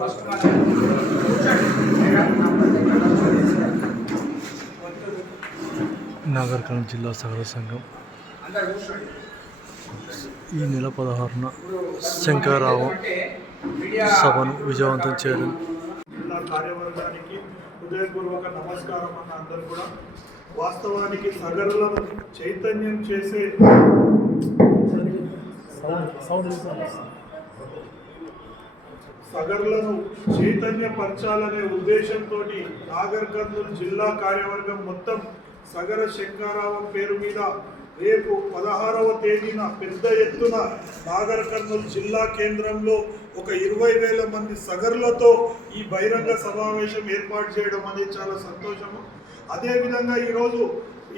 First మనం నాగర్ కర్నూలు జిల్లా సహకార సంఘం. ఈ నెల పదహారున శంకరరావు మీడియా సభను విజయవంతం చేయడం. కార్యవర్గానికి హృదయపూర్వక నమస్కారం అన్న అందరూ కూడా. వాస్తవానికి సగరులను చైతన్యం చేసే సగర్లను చైతన్యపరచాలనే ఉద్దేశంతో నాగర్ కర్నూలు జిల్లా కార్యవర్గం మొత్తం సగర శంకారావం పేరు మీద రేపు పదహారవ తేదీన పెద్ద ఎత్తున నాగర్ కర్నూలు జిల్లా కేంద్రంలో ఒక ఇరవై వేల మంది సగర్లతో ఈ బహిరంగ సమావేశం ఏర్పాటు చేయడం అనేది చాలా సంతోషము. అదేవిధంగా ఈరోజు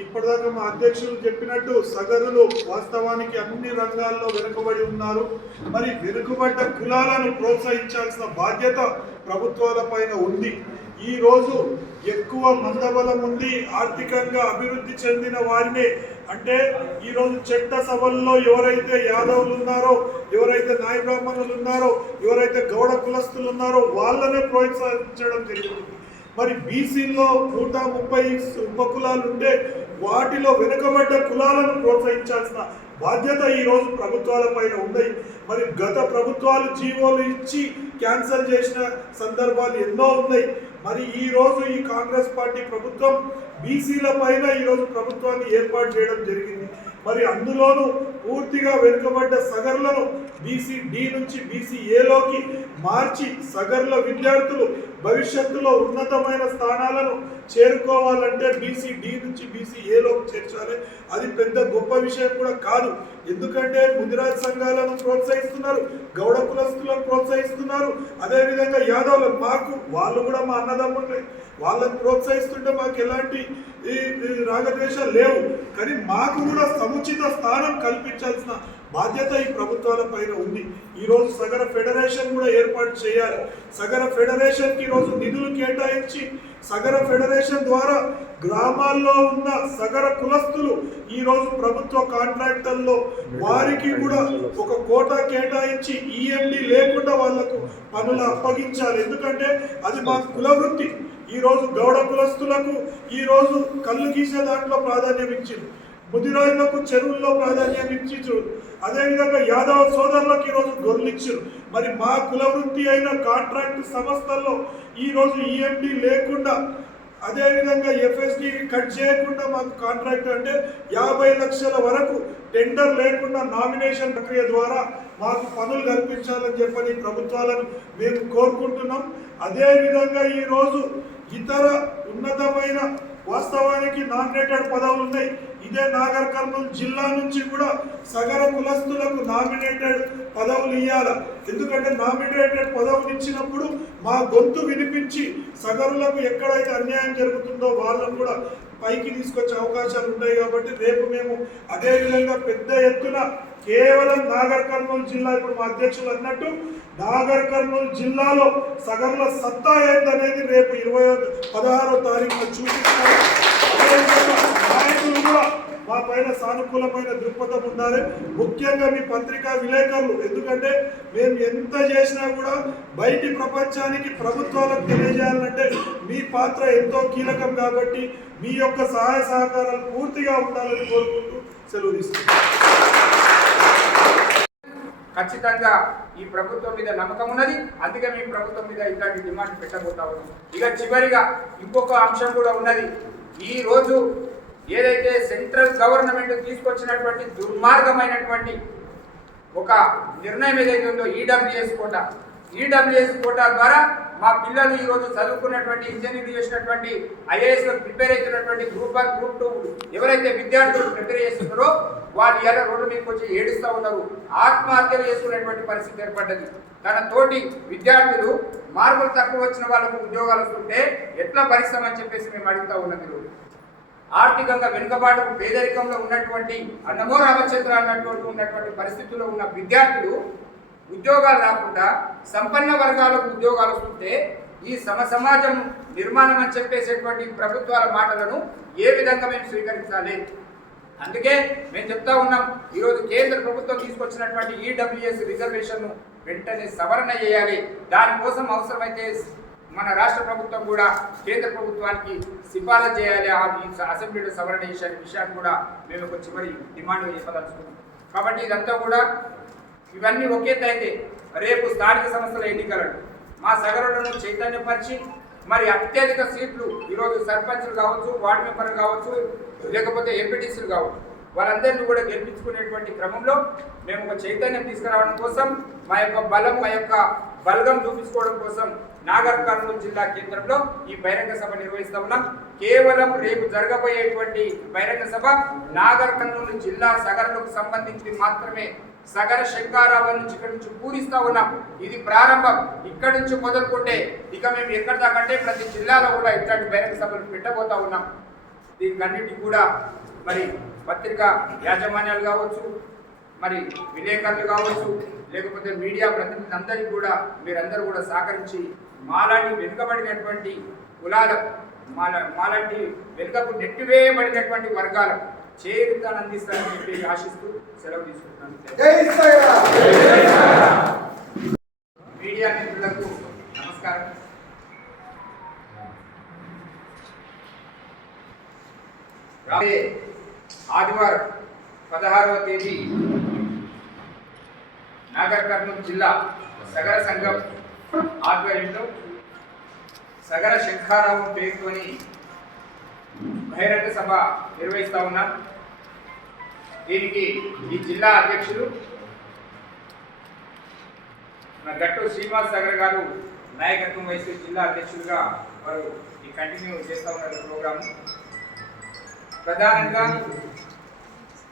ఇప్పటిదాకా మా అధ్యక్షులు చెప్పినట్టు సగరులు వాస్తవానికి అన్ని రంగాల్లో వెనుకబడి ఉన్నారు. మరి వెనుకబడ్డ కులాలను ప్రోత్సహించాల్సిన బాధ్యత ప్రభుత్వాల పైన ఉంది. ఈ రోజు ఎక్కువ మందబలం ఉంది ఆర్థికంగా అభివృద్ధి చెందిన వారినే అంటే ఈరోజు చట్ట సభల్లో ఎవరైతే యాదవులు ఉన్నారో ఎవరైతే నాయ బ్రాహ్మణులు ఉన్నారో ఎవరైతే గౌడ కులస్తులు ఉన్నారో వాళ్ళనే ప్రోత్సహించడం జరుగుతుంది. మరి బీసీలో నూట ముప్పై ఉపకులాలు ఉంటే వాటిలో వెనుకబడ్డ కులాలను ప్రోత్సహించాల్సిన బాధ్యత ఈ రోజు ప్రభుత్వాల పైన ఉంది. మరి గత ప్రభుత్వాలు జీవోలు ఇచ్చి క్యాన్సల్ చేసిన సందర్భాలు ఎన్నో ఉన్నాయి. మరి ఈ రోజు ఈ కాంగ్రెస్ పార్టీ ప్రభుత్వం బీసీల పైన ఈరోజు ప్రభుత్వాన్ని ఏర్పాటు చేయడం జరిగింది. మరి అందులోనూ పూర్తిగా వెనుకబడ్డ సగర్లను బీసీ డి నుంచి బీసీ ఏలోకి మార్చి సగర్ల విద్యార్థులు భవిష్యత్తులో ఉన్నతమైన స్థానాలను చేరుకోవాలంటే బీసీ డి నుంచి బీసీ ఏలోకి చేర్చాలి. అది పెద్ద గొప్ప విషయం కూడా కాదు. ఎందుకంటే ముదిరాజ్ సంఘాలను ప్రోత్సహిస్తున్నారు గౌడ కులస్తులను ప్రోత్సహిస్తున్నారు. అదేవిధంగా యాదవులు మాకు వాళ్ళు కూడా మా అన్నదమ్ములే. వాళ్ళని ప్రోత్సహిస్తుంటే మాకు ఎలాంటి ఈ రాగద్వేషాలు లేవు. కానీ మాకు కూడా సముచిత స్థానం కల్పించాల్సిన బాధ్యత ఈ ప్రభుత్వాల పైన ఉంది. ఈరోజు సగర ఫెడరేషన్ కూడా ఏర్పాటు చేయాలి. సగర ఫెడరేషన్కి ఈరోజు నిధులు కేటాయించి సగర ఫెడరేషన్ ద్వారా గ్రామాల్లో ఉన్న సగర కులస్తులు ఈ రోజు ప్రభుత్వ కాంట్రాక్టర్లో వారికి కూడా ఒక కోట కేటాయించి ఈఎండి లేకుండా వాళ్ళకు పనులు అప్పగించాలి. ఎందుకంటే అది మా కుల వృత్తి. ఈ రోజు గౌడ కులస్తులకు ఈ రోజు కళ్ళు గీసే దాంట్లో ప్రాధాన్యం ఇచ్చింది. ముదిరాజులకు చెరువుల్లో ప్రాధాన్యం ఇచ్చి అదేవిధంగా యాదవ సోదరులకు ఈరోజు గొర్రెలు ఇచ్చారు మరి మా కుల వృత్తి అయిన కాంట్రాక్ట్ సంస్థల్లో ఈరోజు ఈఎండి లేకుండా అదేవిధంగా ఎఫ్ఎస్డి కట్ చేయకుండా మాకు కాంట్రాక్ట్ అంటే యాభై లక్షల వరకు టెండర్ లేకుండా నామినేషన్ ప్రక్రియ ద్వారా మాకు పనులు కల్పించాలని చెప్పని ప్రభుత్వాలను మేము కోరుకుంటున్నాం. అదేవిధంగా ఈరోజు ఇతర ఉన్నతమైన వాస్తవానికి నామినేటెడ్ పదవులు ఉన్నాయి. ఇదే నాగర్ కర్నూలు జిల్లా నుంచి కూడా సగర కులస్తులకు నామినేటెడ్ పదవులు ఇవ్వాల ఎందుకంటే నామినేటెడ్ పదవులు ఇచ్చినప్పుడు మా గొంతు వినిపించి సగరులకు ఎక్కడైతే అన్యాయం జరుగుతుందో వాళ్ళను కూడా పైకి తీసుకొచ్చే అవకాశాలు ఉంటాయి కాబట్టి రేపు మేము అదే విధంగా పెద్ద ఎత్తున కేవలం నాగర్ కర్నూలు జిల్లా ఇప్పుడు మా అధ్యక్షులు అన్నట్టు నాగర్ కర్నూలు జిల్లాలో సగర్ల సత్తా ఏందనేది రేపు ఇరవై పదహారో తారీఖున చూపిస్తారు కూడా మా పైన సానుకూలమైన దృక్పథం ఉండాలి. ముఖ్యంగా మీ పత్రికా విలేకరులు. ఎందుకంటే మేము ఎంత చేసినా కూడా బయటి ప్రపంచానికి ప్రభుత్వాలకు తెలియజేయాలంటే మీ పాత్ర ఎంతో కీలకం కాబట్టి మీ యొక్క సహాయ సహకారాలు పూర్తిగా ఉండాలని కోరుకుంటూ సెలవు తీసుకుంటాం ఖచ్చితంగా ఈ ప్రభుత్వం మీద నమ్మకం ఉన్నది. అందుకే మీ ప్రభుత్వం మీద ఇట్లాంటి డిమాండ్ పెట్టబోతా ఉన్నాం. ఇక చివరిగా ఇంకొక అంశం కూడా ఉన్నది. ఈ రోజు ఏదైతే సెంట్రల్ గవర్నమెంట్ తీసుకొచ్చినటువంటి దుర్మార్గమైనటువంటి ఒక నిర్ణయం ఏదైతే ఉందో ఈడబ్ల్యూఎస్ కోట ఈడబ్ల్యూఎస్ కోట ద్వారా మా పిల్లలు ఈరోజు చదువుకున్నటువంటి ఇంజనీరింగ్ చేసినటువంటి ఐఏఎస్లో ప్రిపేర్ అవుతున్నటువంటి గ్రూప్ వన్ గ్రూప్ టూ ఎవరైతే విద్యార్థులు ప్రిపేర్ చేస్తున్నారో వాళ్ళు ఎలా రోడ్డు మీదకి వచ్చి ఏడుస్తూ ఉన్నారు. ఆత్మహత్యలు చేసుకునేటువంటి పరిస్థితి ఏర్పడ్డది. తన తోటి విద్యార్థులు మార్కులు తక్కువ వచ్చిన వాళ్ళకు ఉద్యోగాలు ఉంటే ఎట్లా పరిశ్రమ అని చెప్పేసి మేము అడుగుతా ఉన్నది ఆర్థికంగా వెనుకబాటు పేదరికంలో ఉన్నటువంటి అన్నమో రామచంద్ర అన్నటువంటి ఉన్నటువంటి పరిస్థితుల్లో ఉన్న విద్యార్థులు ఉద్యోగాలు రాకుండా సంపన్న వర్గాలకు ఉద్యోగాలు వస్తుంటే ఈ సమ సమాజం నిర్మాణం అని చెప్పేసేటువంటి ప్రభుత్వాల మాటలను ఏ విధంగా మేము స్వీకరించాలి? అందుకే మేము చెప్తా ఉన్నాం ఈరోజు కేంద్ర ప్రభుత్వం తీసుకొచ్చినటువంటి ఈడబ్ల్యూఎస్ రిజర్వేషన్ వెంటనే సవరణ చేయాలి. దానికోసం అవసరమైతే మన రాష్ట్ర ప్రభుత్వం కూడా కేంద్ర ప్రభుత్వానికి సిఫారసు చేయాలి. ఆ అసెంబ్లీలో సవరణ చేసే విషయాన్ని కూడా మేము ఒక చివరి డిమాండ్ చెప్పదలుచుకున్నాం. కాబట్టి ఇదంతా కూడా ఇవన్నీ ఒకేతైతే రేపు స్థానిక సంస్థల ఎన్నికలను మా సగరులను చైతన్యపరిచి మరి అత్యధిక సీట్లు ఈరోజు సర్పంచ్లు కావచ్చు వార్డు మెంబర్లు కావచ్చు లేకపోతే ఎంపీటీసీలు కావచ్చు వాళ్ళందరినీ కూడా గెలిపించుకునేటువంటి క్రమంలో మేము ఒక చైతన్యం తీసుకురావడం కోసం మా యొక్క బలం మా యొక్క బలగం చూపించుకోవడం కోసం నాగర్ కర్నూలు జిల్లా కేంద్రంలో ఈ బహిరంగ సభ నిర్వహిస్తా ఉన్నాం. కేవలం రేపు జరగబోయేటువంటి బహిరంగ సభ నాగర్ కర్నూలు జిల్లా సగరులకు సంబంధించి మాత్రమే. సగర శంకారావం నుంచి ఇక్కడ నుంచి పూరిస్తా ఉన్నాం. ఇది ప్రారంభం. ఇక్కడ నుంచి మొదలుకుంటే ఇక మేము ఎక్కడ దాకంటే ప్రతి జిల్లాలో కూడా ఇట్లాంటి బహిరంగ సభలు పెట్టబోతా ఉన్నాం. దీనికన్నిటికీ కూడా మరి పత్రికా యాజమాన్యాలు కావచ్చు మరి విలేకరులు కావచ్చు లేకపోతే మీడియా ప్రతినిధులందరికీ కూడా మీరందరూ కూడా సహకరించి మాలాంటి వెనుకబడినటువంటి కులాల మాల మాలాంటి వెనుకకు నెట్టివేయబడినటువంటి వర్గాలకు చేరుతాను అందిస్తానని చెప్పి ఆశిస్తూ సెలవు తీసుకుంటున్నాను. మీడియా మిత్రులకు నమస్కారం. రాబోయే ఆదివారం పదహారవ తేదీ నాగర్ కర్నూలు జిల్లా సగర సంఘం ఆధ్వర్యంలో సగర శంఖారావం పేరుతోని బహిరంగ సభ నిర్వహిస్తా ఉన్నాం. దీనికి ఈ జిల్లా అధ్యక్షులు మన గట్టు శ్రీనివాస్ సగర్ గారు నాయకత్వం వహిస్తూ జిల్లా అధ్యక్షులుగా వారు ఈ కంటిన్యూ చేస్తూ ఉన్నారు ప్రోగ్రామ్ ప్రధానంగా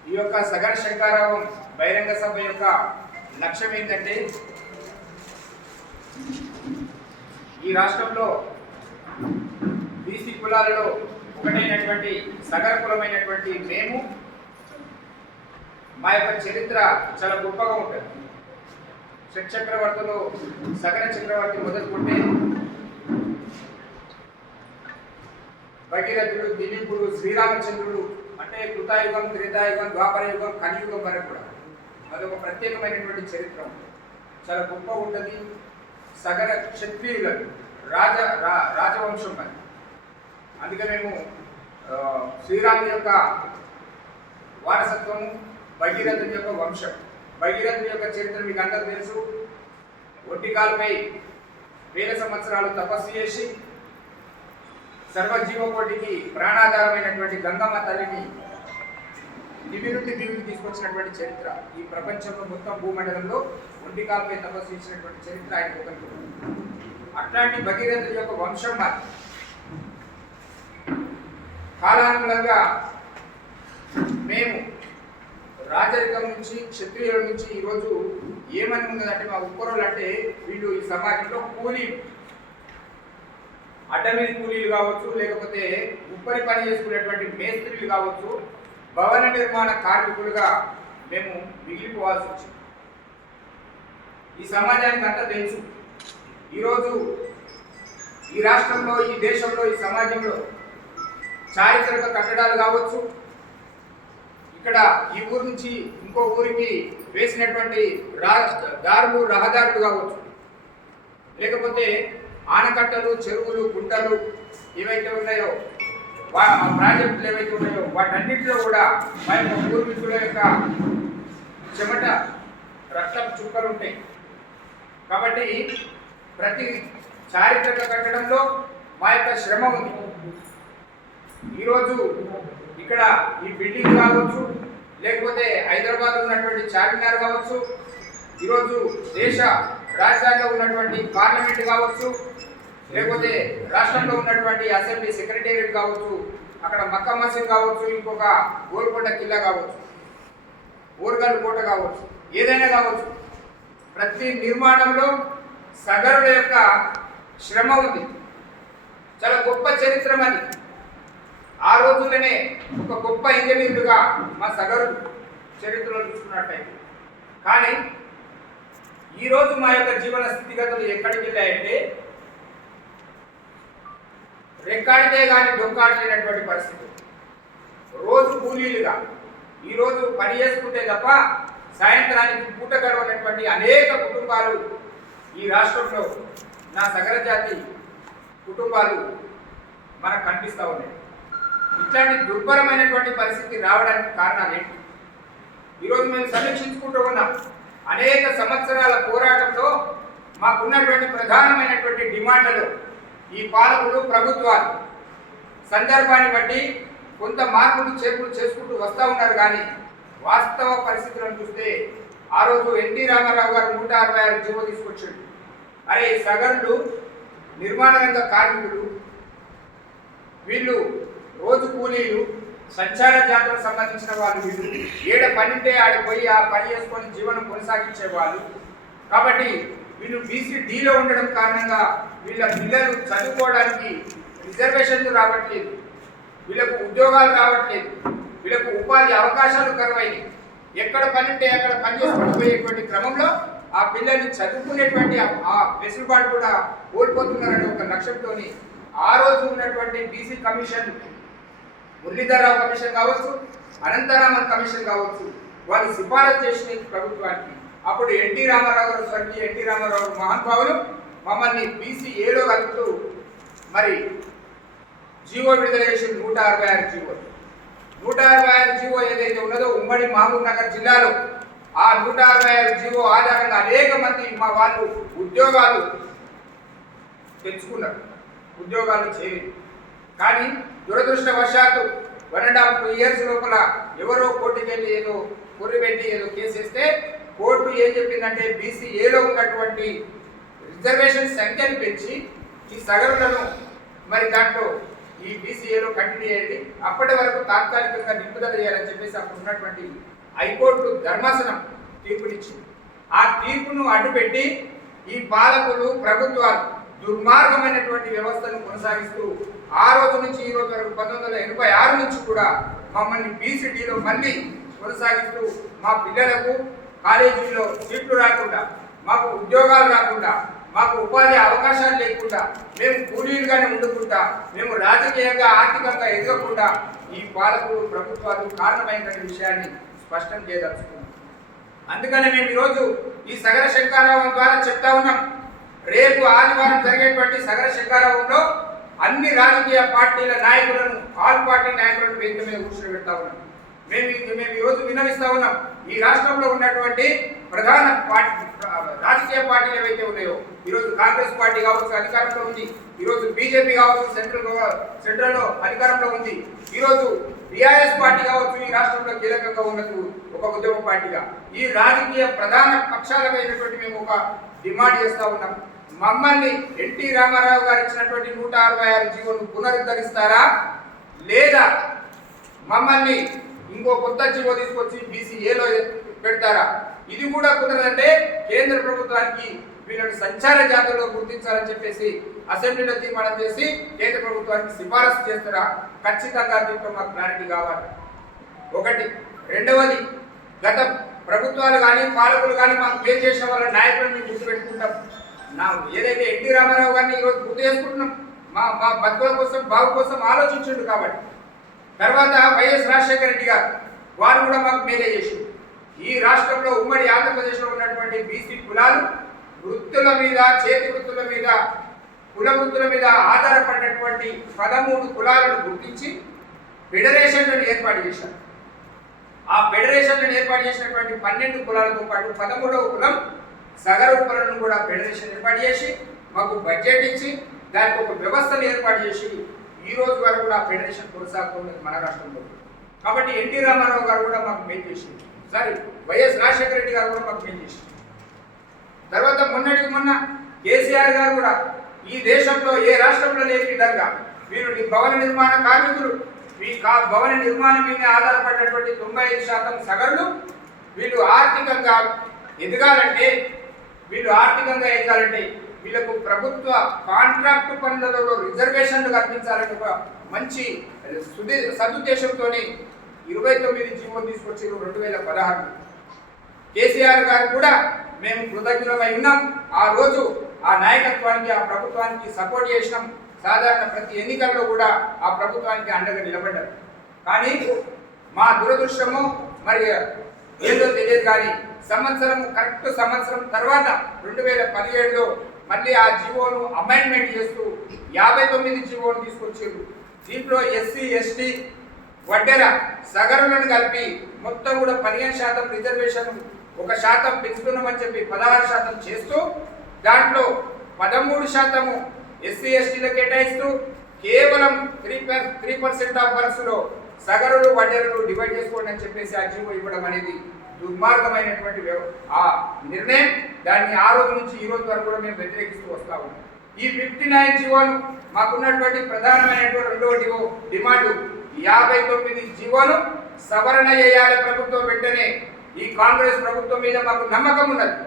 ఈ యొక్క సగర శంకారావం బహిరంగ సభ యొక్క లక్ష్యం ఏంటంటే ఈ రాష్ట్రంలో బీసీ కులాలలో ఒకటైనటువంటి సగర కులమైనటువంటి మేము మా యొక్క చరిత్ర చాలా గొప్పగా ఉంటుంది. షట్ చక్రవర్తులు సగర చక్రవర్తి మొదలుకుంటే భగీరథుడు దిలీపుడు శ్రీరామచంద్రుడు అంటే కృతాయుగం త్రేతాయుగం ద్వాపర యుగం కలియుగం వరకు కూడా అదొక ప్రత్యేకమైనటువంటి చరిత్ర ఉంటుంది. చాలా గొప్ప ఉంటుంది. సగర క్షత్రియులకు రాజ రా- రాజవంశం అని అందుకే మేము శ్రీరాముని యొక్క వారసత్వము భగీరథుని యొక్క వంశం. భగీరథుని యొక్క చరిత్ర మీకు అందరూ తెలుసు. ఒడ్డికాలపై వేల సంవత్సరాలు తపస్సు చేసి సర్వజీవకోటికి ప్రాణాధారమైనటువంటి గంగమ్మ తల్లిని దివి నుండి దివికి తీసుకొచ్చినటువంటి చరిత్ర. ఈ ప్రపంచంలో మొత్తం భూమండలంలో ఒంటికాలపై తపస్సు చేసినటువంటి చరిత్ర ఆయన ఒకరికి. అట్లాంటి భగీరథుడి యొక్క వంశం మరి. కాలానుగుణంగా మేము రాజరికం నుంచి క్షత్రియుల నుంచి ఈరోజు ఏమని ఉన్నదంటే మా ఉప్పరులు అంటే వీళ్ళు ఈ సమాజంలో కూలీ అడ్డమీది కూలీలు కావచ్చు లేకపోతే ఉప్పరి పని చేసుకునేటువంటి మేస్త్రీలు కావచ్చు భవన నిర్మాణ కార్మికులుగా మేము మిగిలిపోవాల్సి వచ్చింది. ఈ సమాజానికి అంతా తెలుసు. ఈరోజు ఈ రాష్ట్రంలో ఈ దేశంలో ఈ సమాజంలో చారిత్రక కట్టడాలు కావచ్చు ఇక్కడ ఈ ఊరు నుంచి ఇంకో ఊరికి వేసినటువంటి రా దారులు రహదారులు కావచ్చు. లేకపోతే ఆనకట్టలు చెరువులు గుంటలు ఏవైతే ఉన్నాయో ప్రాజెక్టులు ఏవైతే ఉన్నాయో వాటన్నింటిలో కూడా మా యొక్క పూర్వీకుల యొక్క చెమట రక్తం చుక్కలు ఉంటాయి. కాబట్టి ప్రతి చారిత్రక కట్టడంలో మా యొక్క శ్రమ ఉంది. ఈరోజు ఇక్కడ ఈ బిల్డింగ్ కావచ్చు లేకపోతే హైదరాబాద్ ఉన్నటువంటి చార్మినార్ కావచ్చు ఈరోజు దేశ రాజధానిలో ఉన్నటువంటి పార్లమెంట్ కావచ్చు లేకపోతే రాష్ట్రంలో ఉన్నటువంటి అసెంబ్లీ సెక్రటేరియట్ కావచ్చు అక్కడ మక్క మసీద్ కావచ్చు ఇంకొక గోల్కొండ కిల్లా కావచ్చు ఓర్గల్ కోట కావచ్చు ఏదైనా కావచ్చు. ప్రతి నిర్మాణంలో సగరుల యొక్క శ్రమ ఉంది. చాలా గొప్ప చరిత్ర అది ఆ రోజులనే ఒక గొప్ప ఇంజనీర్లుగా మా సగరు చరిత్రలో చూసుకున్నట్టయితే. కానీ ఈరోజు మా యొక్క జీవన స్థితిగతులు ఎక్కడికి వెళ్ళాయంటే రెక్కాడితే కానీ డొక్కాడలేనటువంటి పరిస్థితి. రోజు కూలీలుగా ఈరోజు పని చేసుకుంటే తప్ప సాయంత్రానికి పూట గడవనటువంటి అనేక కుటుంబాలు ఈ రాష్ట్రంలో నా సగర జాతి కుటుంబాలు మనకు కనిపిస్తూ ఉన్నాయి. ఇట్లాంటి దుర్భరమైనటువంటి పరిస్థితి రావడానికి కారణాలు ఏంటి? ఈరోజు మేము సమీక్షించుకుంటూ ఉన్నాం. అనేక సంవత్సరాల పోరాటంలో మాకున్నటువంటి ప్రధానమైనటువంటి డిమాండ్లు ఈ పాలకులు ప్రభుత్వాలు. సందర్భాన్ని బట్టి కొంత మార్పులు చేర్పులు చేసుకుంటూ వస్తూ ఉన్నారు కానీ వాస్తవ పరిస్థితులను చూస్తే ఆ రోజు ఎన్టీ రామారావు గారు నూట అరవై ఆరు జీవో తీసుకొచ్చాడు. అరే సగరులు నిర్మాణ రంగ కార్మికులు వీళ్ళు రోజు కూలీలు సంచార జాతరకు సంబంధించిన వాళ్ళు వీళ్ళు. ఏడ పనింటే ఆడికి పోయి ఆ పని చేసుకొని జీవనం కొనసాగించేవాళ్ళు. కాబట్టి వీళ్ళు బీసీ డీలో ఉండడం కారణంగా వీళ్ళ పిల్లలు చదువుకోవడానికి రిజర్వేషన్లు రావట్లేదు. వీళ్ళకు ఉద్యోగాలు రావట్లేదు. వీళ్ళకు ఉపాధి అవకాశాలు కరువైనవి ఎక్కడ పని ఉంటే అక్కడ పని చేసుకుంటూ పోయేటువంటి క్రమంలో ఆ పిల్లల్ని చదువుకునేటువంటి ఆ- వెసులుబాటు కూడా కోల్పోతున్నారనే ఒక లక్ష్యంతో ఆ రోజు ఉన్నటువంటి బీసీ కమిషన్ మురళీధరరావు కమిషన్ కావచ్చు అనంతరామన్ కమిషన్ కావచ్చు వాళ్ళు సిఫారసు చేసిన ప్రభుత్వానికి. అప్పుడు ఎన్టీ రామారావు గారు స్వర్గీయ ఎన్టీ రామారావు గారు మహానుభావులు మమ్మల్ని బీసీ ఏలో కలుపుతూ మరి జీవో విడుదల చేసి నూట అరవై ఆరు జీవో. నూట అరవై ఆరు జీవో ఏదైతే ఉన్నదో ఉమ్మడి మహబూబ్ నగర్ జిల్లాలో ఆ నూట అరవై ఆరు జీవో ఆధారంగా అనేక మంది మా వాళ్ళు ఉద్యోగాలు తెచ్చుకున్నారు ఉద్యోగాలు చేరి. కానీ దురదృష్టవశాత్తు one and half two years లోపల ఎవరో కోర్టుకెళ్ళి ఏదో కొర్రి పెట్టి ఏదో కేసు వేస్తే కోర్టు ఏం చెప్పిందంటే బీసీ ఏలో ఉన్నటువంటి రిజర్వేషన్ సంఖ్యను పెంచి ఈ సగరులను మరి దాంట్లో ఈ బీసీఏలో కంటిన్యూ చేయండి. అప్పటి వరకు తాత్కాలికంగా నింపుదల చేయాలని చెప్పేసి అప్పుడు ఉన్నటువంటి హైకోర్టు ధర్మాసనం తీర్పునిచ్చింది. ఆ తీర్పును అడ్డుపెట్టి ఈ పాలకులు ప్రభుత్వాలు దుర్మార్గమైనటువంటి వ్యవస్థను కొనసాగిస్తూ ఆ రోజు నుంచి ఈ రోజు వరకు పంతొమ్మిది వందల ఎనభై ఆరు నుంచి కూడా మమ్మల్ని బీసీడీలో మళ్ళీ కొనసాగిస్తూ మా పిల్లలకు కాలేజీలో సీట్లు రాకుండా మాకు ఉద్యోగాలు రాకుండా మాకు ఉపాధి అవకాశాలు లేకుండా మేము కూలీలుగానే ఉండుకుంటా మేము రాజకీయంగా ఆర్థికంగా ఎదగకుండా ఈ పాలకులు ప్రభుత్వాలు కారణమైనటువంటి విషయాన్ని స్పష్టం చేయదలుచుకున్నాం. అందుకనే మేము ఈరోజు ఈ సగర శంకారావం ద్వారా చెప్తా ఉన్నాం. రేపు ఆదివారం జరిగేటువంటి సగర శంకారావంలో అన్ని రాజకీయ పార్టీల నాయకులను ఆల్ పార్టీ నాయకులను వేదిక మీద కూర్చొని పెడతా ఉన్నాం. మేము మేము ఈరోజు విన్నవిస్తా ఉన్నాం. ఈ రాష్ట్రంలో ఉన్నటువంటి ప్రధాన పార్టీ రాజకీయ పార్టీలు ఏవైతే ఉన్నాయో ఈరోజు కాంగ్రెస్ పార్టీ కావచ్చు అధికారంలో ఉంది ఈరోజు బీజేపీ కావచ్చు సెంట్రల్ సెంట్రల్లో అధికారంలో ఉంది. ఈరోజు బీఆర్ఎస్ పార్టీ కావచ్చు ఈ రాష్ట్రంలో కీలకంగా ఉన్నది ఒక ఉద్యమ పార్టీగా. ఈ రాజకీయ ప్రధాన పక్షాలమైనటువంటి మేము ఒక డిమాండ్ చేస్తూ ఉన్నాం. మమ్మల్ని ఎన్టీ రామారావు గారు ఇచ్చినటువంటి నూట అరవై ఆరు జీవోను పునరుద్ధరిస్తారా? లేదా మమ్మల్ని ఇంకో కొత్త జీవో తీసుకొచ్చి బీసీఏలో పెడతారా? ఇది కూడా కుదరదంటే కేంద్ర ప్రభుత్వానికి వీళ్ళని సంచార జాతరలో గుర్తించాలని చెప్పేసి అసెంబ్లీలో తీర్మానం చేసి కేంద్ర ప్రభుత్వానికి సిఫారసు చేస్తారా? ఖచ్చితంగా దీంట్లో మాకు క్లారిటీ కావాలి. ఒకటి. రెండవది గత ప్రభుత్వాలు కానీ పాలకులు కానీ మాకు పేరు చేసిన వాళ్ళ నాయకులను మేము గుర్తుపెట్టుకుంటాం. నా ఏదైతే ఎన్టీ రామారావు గారిని ఈరోజు గుర్తు చేసుకుంటున్నాం మా మా బతుకుల కోసం బాగు కోసం ఆలోచించుండు కాబట్టి. తర్వాత వైఎస్ రాజశేఖర రెడ్డి గారు వారు కూడా మాకు మేలే చేసింది ఈ రాష్ట్రంలో ఉమ్మడి ఆంధ్రప్రదేశ్లో ఉన్నటువంటి బీసీ కులాలు వృత్తుల మీద చేతి వృత్తుల మీద కుల వృత్తుల మీద ఆధారపడినటువంటి పదమూడు కులాలను గుర్తించి ఫెడరేషన్లను ఏర్పాటు చేశారు. ఆ ఫెడరేషన్లను ఏర్పాటు చేసినటువంటి పన్నెండు కులాలతో పాటు పదమూడవ కులం సగరు కులను కూడా ఫెడరేషన్ ఏర్పాటు చేసి మాకు బడ్జెట్ ఇచ్చి దానికి ఒక వ్యవస్థను ఏర్పాటు చేసి ఈ రోజు వరకు కూడా ఫెడరేషన్ కొనసాగుతున్నది మన రాష్ట్రంలో కాబట్టి ఎన్టీ రామారావు గారు కూడా మాకు మేలు చేసింది సారీ వైఎస్ రాజశేఖర రెడ్డి గారు కూడా మాకు మేలు చేసింది తర్వాత మొన్నటికి మొన్న కేసీఆర్ గారు కూడా ఈ దేశంలో ఏ రాష్ట్రంలో లేని విధంగా మీరు భవన నిర్మాణ కార్మికులు ఈ కా- భవన నిర్మాణం మీద ఆధారపడినటువంటి తొంభై ఐదు శాతం సగరులు వీళ్ళు ఆర్థికంగా ఎదగాలంటే వీళ్ళు ఆర్థికంగా ఎదగాలంటే వీళ్ళకు ప్రభుత్వ కాంట్రాక్ట్ పనులలో రిజర్వేషన్లు కల్పించాలని ఒక మంచి సుది సదుద్దేశంతోనే ఇరవై తొమ్మిది జీవో తీసుకొచ్చి రెండు వేల పదహారు కేసీఆర్ గారు కూడా మేము కృతజ్ఞులమై ఉన్నాం. ఆ రోజు ఆ నాయకత్వానికి ఆ ప్రభుత్వానికి సపోర్ట్ చేసినాం. సాధారణ ప్రతి ఎన్నికల్లో కూడా ఆ ప్రభుత్వానికి అండగా నిలబడ్డారు కానీ మా దురదృష్టము మరి ఏదో తెలియదు కానీ సంవత్సరం కరెక్ట్ సంవత్సరం తర్వాత రెండు వేల పదిహేడులో మళ్ళీ ఆ జీవోను అమెండ్మెంట్ చేస్తూ యాభై తొమ్మిది జీవోను తీసుకొచ్చారు. దీంట్లో ఎస్సీ ఎస్టీ వడ్డెర సగరులను కలిపి మొత్తం కూడా పదిహేను శాతం రిజర్వేషన్ ఒక శాతం పెంచుతున్నామని చెప్పి పదహారు శాతం చేస్తూ దాంట్లో పదమూడు శాతము ఎస్సీ ఎస్టీలో కేటాయిస్తూ కేవలం three per three percent of వర్క్స్లో సగరులు వడ్డెరలు డివైడ్ చేసుకోండి అని చెప్పేసి ఆ జీవో ఇవ్వడం అనేది దుర్మార్గమైనటువంటి ఆ నిర్ణయం దాన్ని ఆ రోజు నుంచి ఈ రోజు వరకు కూడా మేము వ్యతిరేకిస్తూ వస్తా ఉన్నాం. ఈ ఫిఫ్టీ నైన్ జీవోలు మాకున్నటువంటి ప్రధానమైనటువంటి రెండవ డివో డిమాండ్ యాభై తొమ్మిది జీవోలు సవరణ చేయాలి ప్రభుత్వం వెంటనే. ఈ కాంగ్రెస్ ప్రభుత్వం మీద మాకు నమ్మకం ఉన్నది.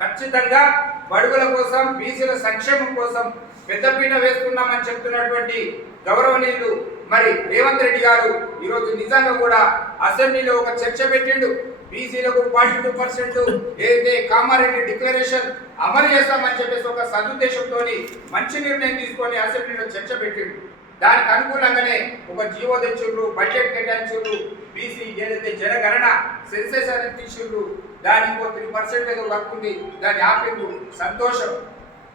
ఖచ్చితంగా బడుగుల కోసం బీసీల సంక్షేమం కోసం పెద్దపీట వేస్తున్నామని చెప్తున్నటువంటి గౌరవనీయులు మరి రేవంత్ రెడ్డి గారు ఈరోజు నిజంగా కూడా అసెంబ్లీలో ఒక చర్చ పెట్టిండు. బీసీలకు ఫార్టీ టూ పర్సెంట్ ఏదైతే కామారెడ్డి డిక్లరేషన్ అమలు చేస్తామని చెప్పేసి ఒక సదుద్దేశంతో మంచి నిర్ణయం తీసుకొని అసెంబ్లీలో చర్చ పెట్టిండు దానికి అనుకూలంగానే ఒక జీవో తెచ్చిండ్రు బడ్జెట్ కేటాయించిండ్రు బీసీ ఏదైతే జనగణన సెన్సెస్ అనేది తీసిండ్రు దాని ఒక త్రీ పర్సెంట్ ఏదో వర్క్ ఉంది దాన్ని ఆపిండు. సంతోషం.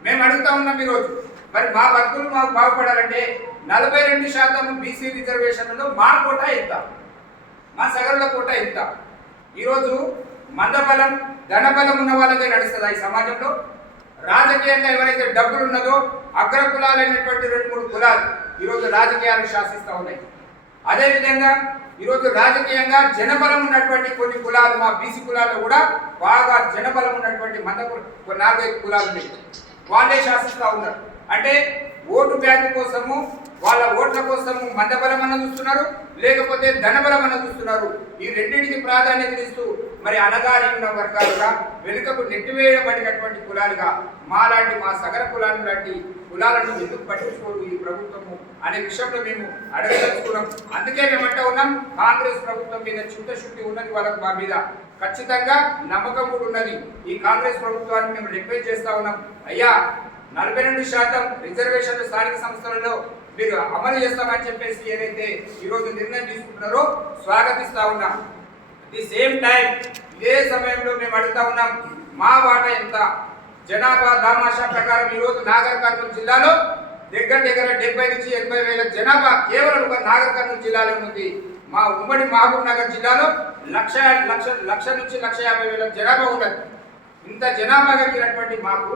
మేము అడుగుతా ఉన్నాం ఈరోజు మరి మా బతుకులు మాకు బాగుపడాలంటే నలభై రెండు శాతం బీసీ రిజర్వేషన్లలో మా కోట ఎంత మా సగరుల కోట ఎంత ఈరోజు మందబలం ధనబలం ఉన్న వాళ్ళకే నడుస్తుందా ఈ సమాజంలో? రాజకీయంగా ఎవరైతే డబ్బులు ఉన్నదో అగ్ర కులాలైనటువంటి రెండు మూడు కులాలు ఈరోజు రాజకీయాలు శాసిస్తూ ఉన్నాయి. అదేవిధంగా ఈరోజు రాజకీయంగా జనబలం ఉన్నటువంటి కొన్ని కులాలు మా బీసీ కులాల్లో కూడా బాగా జనబలం ఉన్నటువంటి మంద నాలుగైదు కులాలు ఉన్నాయి. వాళ్ళే శాసిస్తూ ఉన్నారు. అంటే ఓటు బ్యాంక్ కోసము వాళ్ళ ఓట్ల కోసము మందబలం అన్న చూస్తున్నారు లేకపోతే ధనబలం అన్న చూస్తున్నారు. ఈ రెండింటికి ప్రాధాన్యత ఇస్తూ మరి అనగాని ఉన్న వర్గాలుగా వెనుకకు నెట్టివేయబడినటువంటి కులాలుగా మాలాంటి మా సగర కులాలు లాంటి కులాలను ఎందుకు పట్టించుకోరు ఈ ప్రభుత్వము అనే విషయంలో మేము అడగదలుచుకున్నాం. అందుకే మేమంటా ఉన్నాం కాంగ్రెస్ ప్రభుత్వం మీద చిత్తశుద్ధి ఉన్నది వాళ్ళకు మా మీద. ఖచ్చితంగా నమ్మకం కూడా ఉన్నది. ఈ కాంగ్రెస్ ప్రభుత్వాన్ని మేము రిక్వెస్ట్ చేస్తా ఉన్నాం. అయ్యా నలభై రెండు శాతం రిజర్వేషన్లు స్థానిక సంస్థలలో మీరు అమలు చేస్తామని చెప్పేసి ఏదైతే ఈరోజు నిర్ణయం తీసుకుంటున్నారో స్వాగతిస్తా ఉన్నాం. ది సేమ్ టైం ఇదే సమయంలో మేము అడుగుతా ఉన్నాం మా వాటా ఎంత? జనాభా దామాషా ప్రకారం ఈరోజు నాగర్ కర్నూలు జిల్లాలో దగ్గర దగ్గర డెబ్బై నుంచి ఎనభై వేల జనాభా కేవలం ఒక నాగర్ కర్నూలు జిల్లాలో ఉంది. మా ఉమ్మడి మహబూబ్ నగర్ జిల్లాలో లక్ష లక్ష లక్ష నుంచి లక్ష యాభై వేల జనాభా ఉన్నది. ఇంత జనాభా కలిగినటువంటి మాకు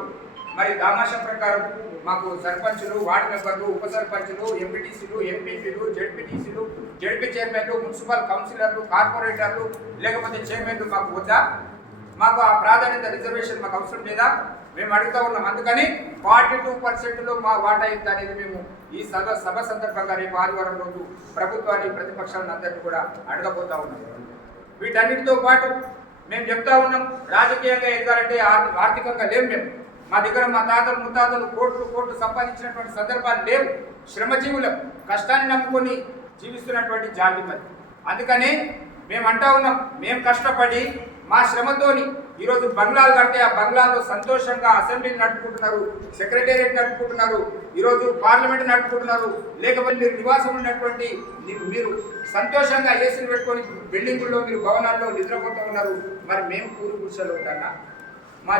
మరి దామాషా ప్రకారం మాకు సర్పంచులు వార్డు మెంబర్లు ఉప సర్పంచులు ఎంపీటీసీలు ఎంపీపీలు జడ్పీటీసీలు జడ్పీ చైర్మన్లు మున్సిపల్ కౌన్సిలర్లు కార్పొరేటర్లు లేకపోతే చైర్మన్లు మాకు వద్దా? మాకు ఆ ప్రాధాన్యత రిజర్వేషన్ మాకు అవసరం లేదా? మేము అడుగుతా ఉన్నాం. అందుకని ఫార్టీ టూ పర్సెంట్లో మా వాటా ఎంత అనేది మేము ఈ సభ సభ సందర్భంగా రేపు ఆదివారం రోజు ప్రభుత్వాన్ని ప్రతిపక్షాలను అందరినీ కూడా అడగబోతా ఉన్నాం. వీటన్నిటితో పాటు మేము చెప్తా ఉన్నాం రాజకీయంగా ఎదగాలంటే ఆర్థికంగా లేవు మేము. మా దగ్గర మా తాతలు ముత్తాతలు కోట్లు కోట్లు సంపాదించినటువంటి సందర్భాలు లేవు. శ్రమజీవులం కష్టాన్ని నమ్ముకొని జీవిస్తున్నటువంటి జాతి మరి. అందుకని మేము అంటా ఉన్నాం మేము కష్టపడి మా శ్రమతోని ఈరోజు బంగ్లాలు కడితే ఆ బంగ్లాలో సంతోషంగా అసెంబ్లీని నడుపుకుంటున్నారు సెక్రటేరియట్ నడుపుకుంటున్నారు ఈరోజు పార్లమెంట్ నడుపుకుంటున్నారు లేకపోతే మీరు నివాసం ఉన్నటువంటి మీరు సంతోషంగా ఏసీలు పెట్టుకొని బిల్డింగుల్లో మీరు భవనాల్లో నిద్రపోతూ ఉన్నారు. మరి మేము కూరు గుడిసెలో మా